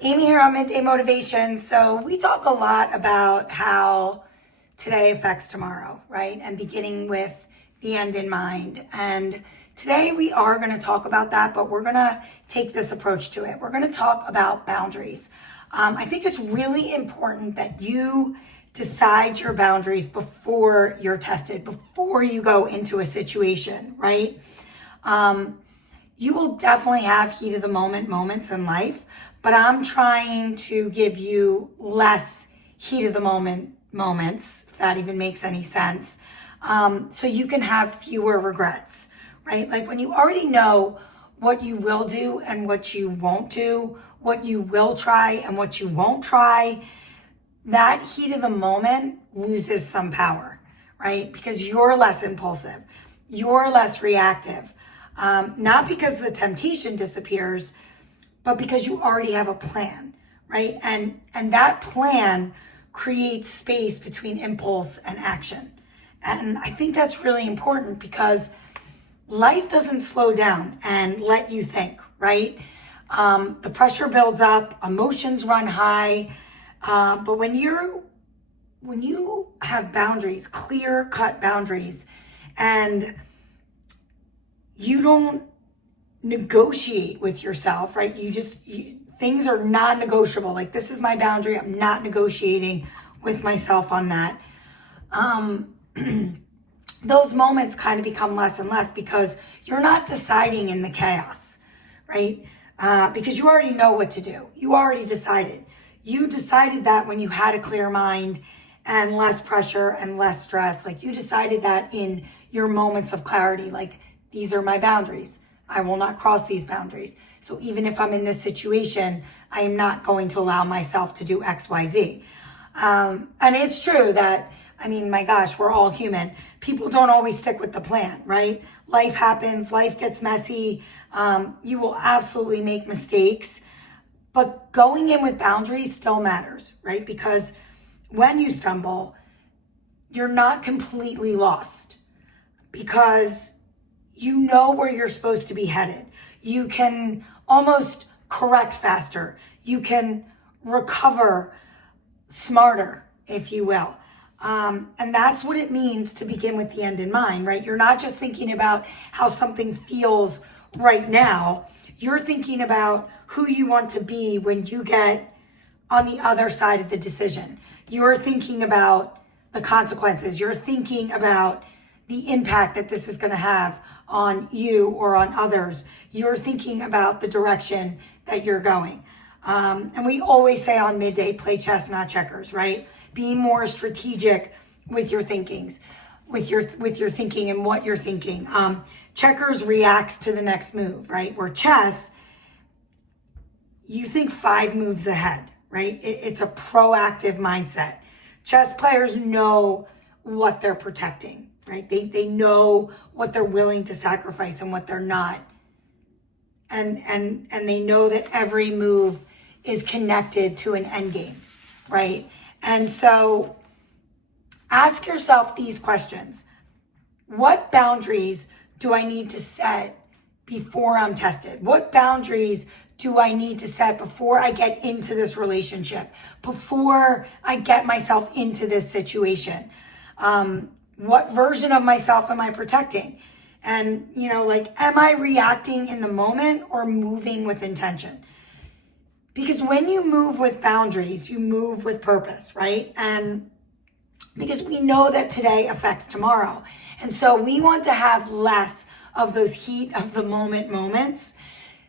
Amy here on Midday Motivation. So we talk a lot about how today affects tomorrow, right? And beginning with the end in mind. And today we are going to talk about that, but we're going to take this approach to it. We're going to talk about boundaries. I think it's really important that you decide your boundaries before you're tested, before you go into a situation, right? You will definitely have heat of the moment moments in life, but I'm trying to give you less heat of the moment moments, if that even makes any sense, so you can have fewer regrets, right? Like when you already know what you will do and what you won't do, what you will try and what you won't try, that heat of the moment loses some power, right? Because you're less impulsive, you're less reactive. Not because the temptation disappears, but because you already have a plan, right? And that plan creates space between impulse and action. And I think that's really important because life doesn't slow down and let you think, right? The pressure builds up, emotions run high. But when you have boundaries, clear-cut boundaries, and you don't negotiate with yourself, right? Things are non-negotiable. Like, this is my boundary. I'm not negotiating with myself on that. Those moments kind of become less and less because you're not deciding in the chaos, right? Because you already know what to do. You already decided. You decided that when you had a clear mind and less pressure and less stress. Like, you decided that in your moments of clarity, like, these are my boundaries. I will not cross these boundaries. So even if I'm in this situation, I am not going to allow myself to do X, Y, Z. And it's true that, I mean, my gosh, we're all human. People don't always stick with the plan, right? Life happens, life gets messy. You will absolutely make mistakes. But going in with boundaries still matters, right? Because when you stumble, you're not completely lost because you know where you're supposed to be headed. You can almost correct faster. You can recover smarter, if you will. And that's what it means to begin with the end in mind, right? You're not just thinking about how something feels right now. You're thinking about who you want to be when you get on the other side of the decision. You're thinking about the consequences. You're thinking about the impact that this is going to have on you or on others. You're thinking about the direction that you're going. And we always say on Midday, play chess, not checkers, right? Be more strategic with your thinkings, with your thinking and what you're thinking. Checkers reacts to the next move, right? Where chess, you think 5 moves ahead, right? It's a proactive mindset. Chess players know what they're protecting, right? They know what they're willing to sacrifice and what they're not. And they know that every move is connected to an end game, right? And so ask yourself these questions. What boundaries do I need to set before I'm tested? What boundaries do I need to set before I get into this relationship, before I get myself into this situation? What version of myself am I protecting? And, am I reacting in the moment or moving with intention? Because when you move with boundaries, you move with purpose, right? And because we know that today affects tomorrow. And so we want to have less of those heat of the moment moments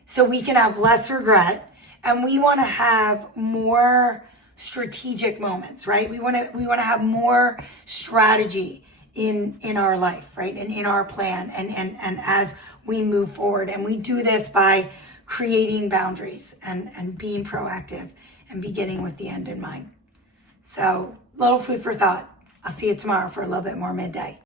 so we can have less regret, and we want to have more strategic moments, right? We want to have more strategy in our life, right? And in our plan and as we move forward. And we do this by creating boundaries and being proactive and beginning with the end in mind. So, little food for thought. I'll see you tomorrow for a little bit more Midday.